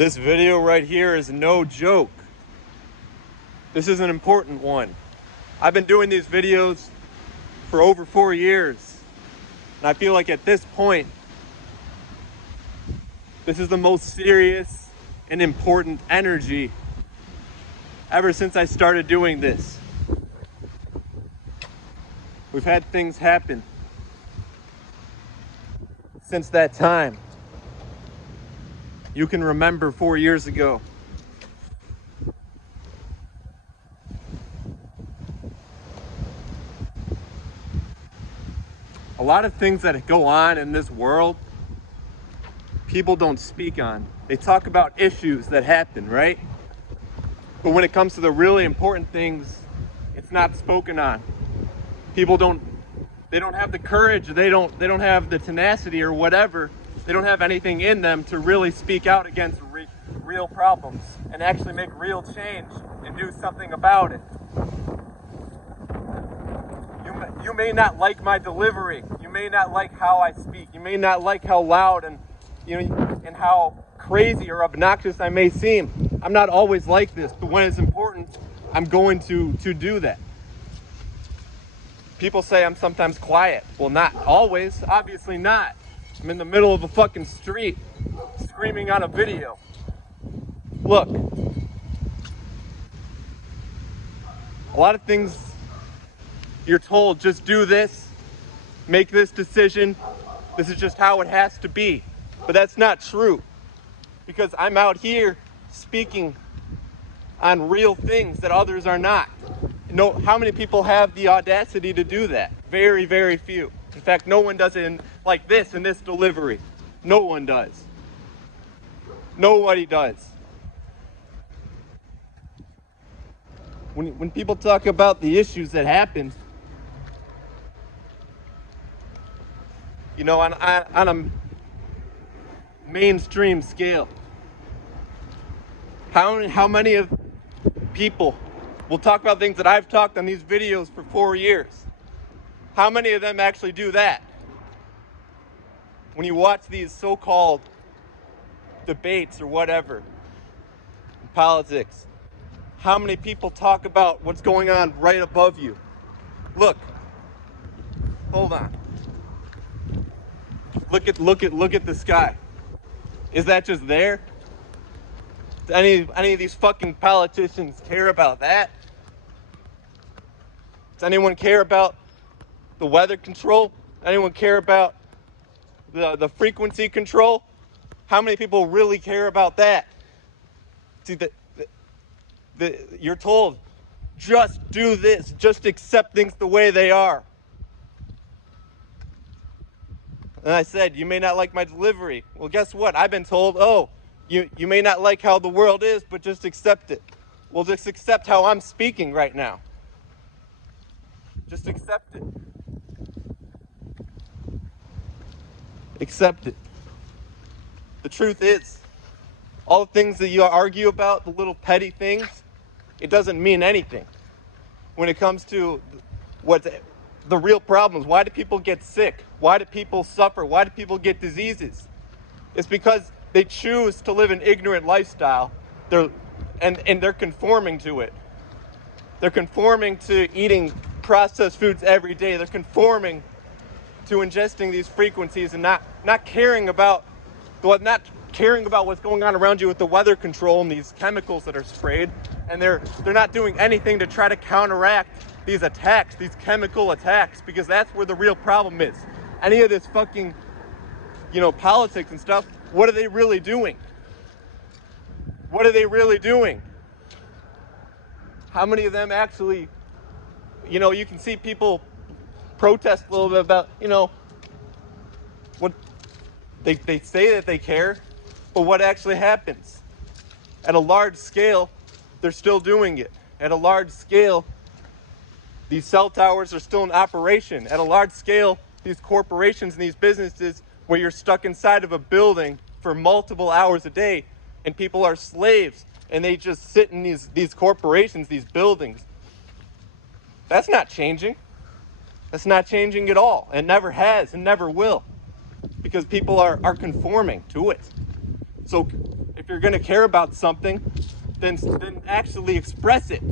This video right here is no joke. This is an important one. I've been doing these videos for over 4 years, and I feel like at this point, this is the most serious and important energy ever since I started doing this. We've had things happen since that time. You can remember 4 years ago. A lot of things that go on in this world, people don't speak on. They talk about issues that happen, right? But when it comes to the really important things, it's not spoken on. People don't have the courage, they don't have the tenacity or whatever. They don't have anything in them to really speak out against real problems and actually make real change and do something about it. You may not like my delivery. You may not like how I speak. You may not like how loud and how crazy or obnoxious I may seem. I'm not always like this, but when it's important, I'm going to do that. People say I'm sometimes quiet. Well, not always, obviously not. I'm in the middle of a fucking street screaming on a video. Look, a lot of things you're told, just do this, make this decision, this is just how it has to be. But that's not true, because I'm out here speaking on real things that others are not. You know, how many people have the audacity to do that? Very, very few. In fact, no one does it like this in this delivery. No one does. Nobody does. When people talk about the issues that happen, you know, on a mainstream scale, how many of people will talk about things that I've talked on these videos for 4 years? How many of them actually do that? When you watch these so-called debates or whatever in politics, how many people talk about what's going on right above you? Look, hold on. Look at the sky. Is that just there? Do any of these fucking politicians care about that? Does anyone care about the weather control? Anyone care about the frequency control? How many people really care about that? See, you're told, just do this, just accept things the way they are. And I said, you may not like my delivery. Well, guess what? I've been told, oh, you may not like how the world is, but just accept it. Well, just accept how I'm speaking right now. Just accept it. Accept it. The truth is, all the things that you argue about, the little petty things, it doesn't mean anything when it comes to what the real problems. Why do people get sick? Why do people suffer? Why do people get diseases? It's because they choose to live an ignorant lifestyle. And they're conforming to it. They're conforming to eating processed foods every day. They're conforming to ingesting these frequencies and not caring about what's going on around you with the weather control and these chemicals that are sprayed. And they're not doing anything to try to counteract these attacks, these chemical attacks, because that's where the real problem is. Any of this fucking, politics and stuff, what are they really doing? What are they really doing? How many of them actually, you can see people protest a little bit about, what they say that they care, but what actually happens? At a large scale, they're still doing it. At a large scale, these cell towers are still in operation. At a large scale, these corporations and these businesses where you're stuck inside of a building for multiple hours a day and people are slaves and they just sit in these corporations, these buildings. That's not changing. That's not changing at all. It never has and never will, because people are conforming to it. So If you're going to care about something, then actually express it.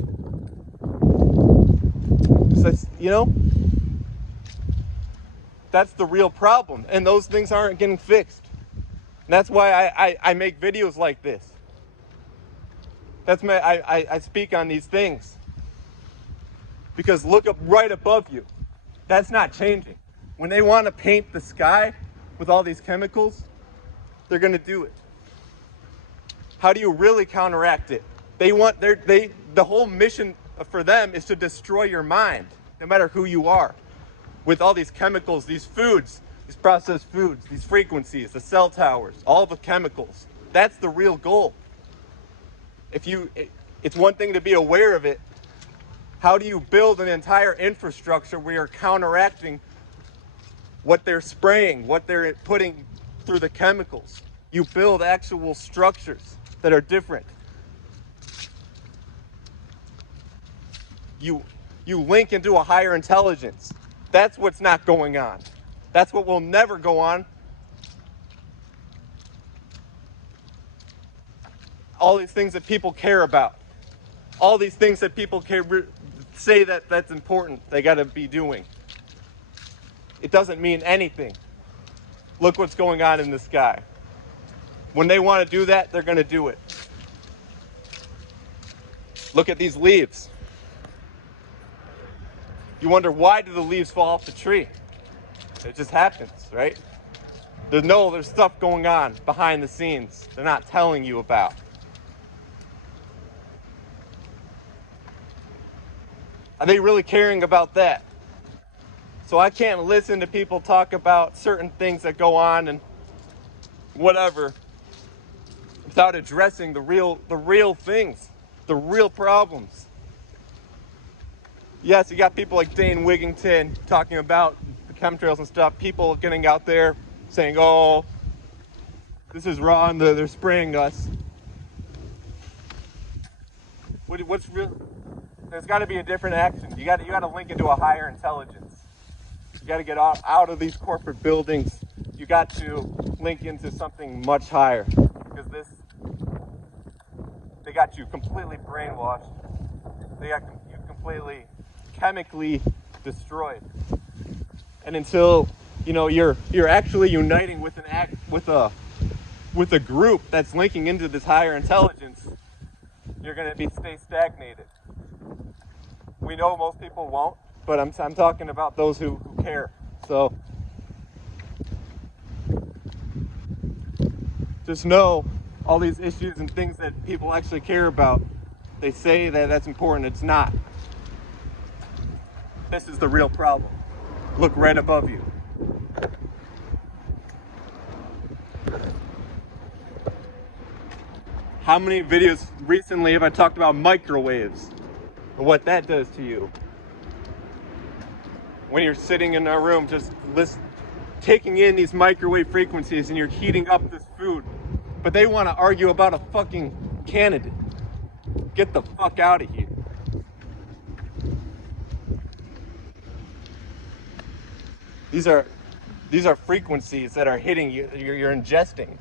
So, that's the real problem. And those things aren't getting fixed. And that's why I make videos like this. I speak on these things. Because look up right above you. That's not changing. When they want to paint the sky with all these chemicals, they're going to do it. How do you really counteract it? The whole mission for them is to destroy your mind, no matter who you are. With all these chemicals, these foods, these processed foods, these frequencies, the cell towers, all the chemicals. That's the real goal. It's one thing to be aware of it. How do you build an entire infrastructure where you're counteracting what they're spraying, what they're putting through the chemicals? You build actual structures that are different. You link into a higher intelligence. That's what's not going on. That's what will never go on. All these things that people care about. All these things that people say that's important, they got to be doing. It doesn't mean anything. Look what's going on in the sky. When they want to do that, they're going to do it. Look at these leaves. You wonder, why do the leaves fall off the tree? It just happens, right? There's stuff going on behind the scenes they're not telling you about. Are they really caring about that? So I can't listen to people talk about certain things that go on and whatever without addressing the real things, the real problems. Yes, you got people like Dane Wigington talking about the chemtrails and stuff. People getting out there saying, "Oh, this is wrong. They're spraying us." What's real? There's got to be a different action. You got to link into a higher intelligence. You got to get out of these corporate buildings. You got to link into something much higher, because they got you completely brainwashed. They got you completely chemically destroyed. And until you're actually uniting with with a group that's linking into this higher intelligence, you're going to stay stagnated. We know most people won't, but I'm talking about those who care. So just know all these issues and things that people actually care about. They say that that's important. It's not. This is the real problem. Look right above you. How many videos recently have I talked about microwaves and what that does to you? When you're sitting in a room just taking in these microwave frequencies and you're heating up this food, but they want to argue about a fucking candidate. Get the fuck out of here. These are frequencies that are hitting you, you're ingesting.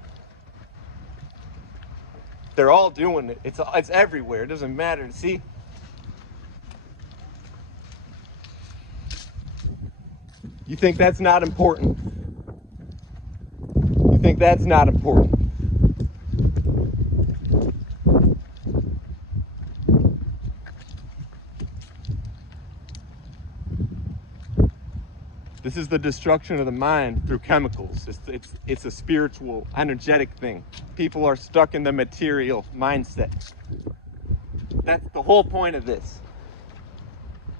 They're all doing it. It's everywhere. It doesn't matter. See? You think that's not important? You think that's not important? This is the destruction of the mind through chemicals. It's a spiritual, energetic thing. People are stuck in the material mindset. That's the whole point of this.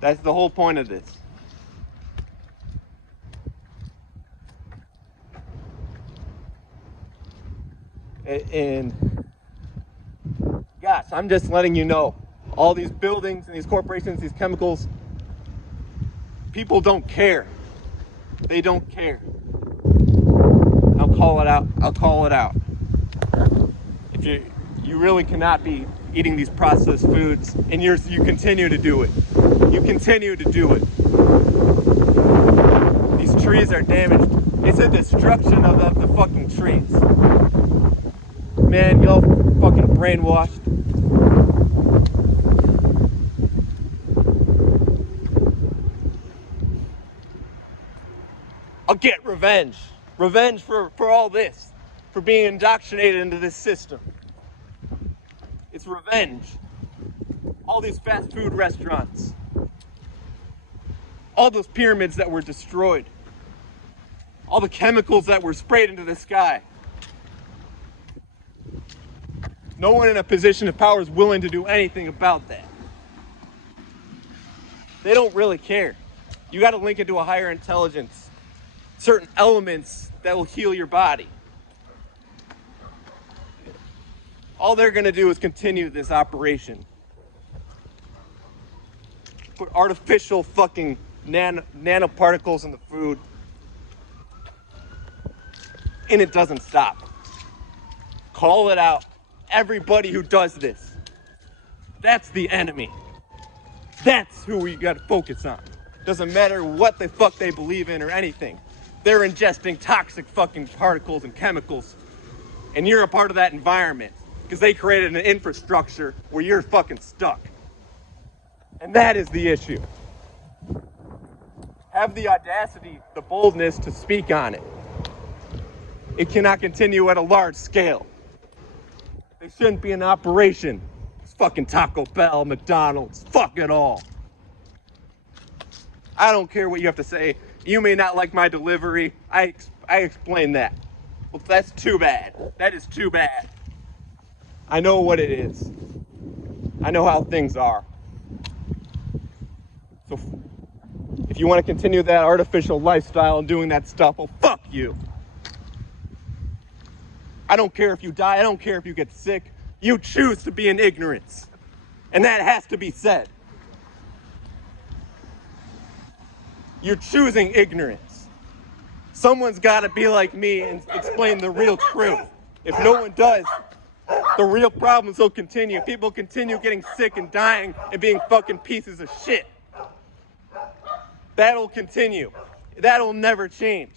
That's the whole point of this. And gosh, I'm just letting you know, all these buildings and these corporations, these chemicals, people don't care. They don't care. I'll call it out. I'll call it out. If you really cannot be eating these processed foods, and you continue to do it. You continue to do it. These trees are damaged. It's a destruction of the fucking trees. man. Y'all fucking brainwashed. I'll get revenge. Revenge for all this. For being indoctrinated into this system. It's revenge. All these fast food restaurants. All those pyramids that were destroyed. All the chemicals that were sprayed into the sky. No one in a position of power is willing to do anything about that. They don't really care. You got to link it to a higher intelligence. Certain elements that will heal your body. All they're going to do is continue this operation. Put artificial fucking nanoparticles in the food. And it doesn't stop. Call it out. Everybody who does this. That's the enemy. That's who we got to focus on. Doesn't matter what the fuck they believe in or anything. They're ingesting toxic fucking particles and chemicals. And you're a part of that environment. Because they created an infrastructure where you're fucking stuck. And that is the issue. Have the audacity, the boldness to speak on it. It cannot continue at a large scale. They shouldn't be in operation. It's fucking Taco Bell, McDonald's, fuck it all. I don't care what you have to say. You may not like my delivery. I explained that. Well, that's too bad. That is too bad. I know what it is. I know how things are. So if you want to continue that artificial lifestyle and doing that stuff, well, fuck you. I don't care if you die. I don't care if you get sick. You choose to be in ignorance. And that has to be said. You're choosing ignorance. Someone's got to be like me and explain the real truth. If no one does, the real problems will continue. People continue getting sick and dying and being fucking pieces of shit. That'll continue. That'll never change.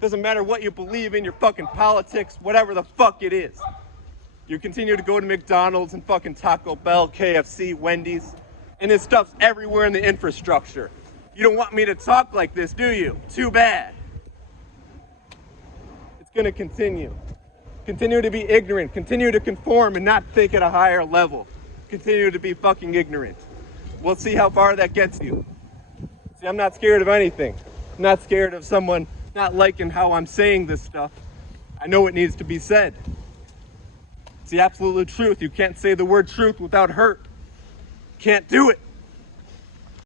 Doesn't matter what you believe in, your fucking politics, whatever the fuck it is. You continue to go to McDonald's and fucking Taco Bell, KFC, Wendy's, and this stuff's everywhere in the infrastructure. You don't want me to talk like this, do you? Too bad. It's gonna continue. Continue to be ignorant. Continue to conform and not think at a higher level. Continue to be fucking ignorant. We'll see how far that gets you. See, I'm not scared of anything. I'm not scared of someone not liking how I'm saying this stuff. I know it needs to be said. It's the absolute truth. You can't say the word truth without hurt. Can't do it.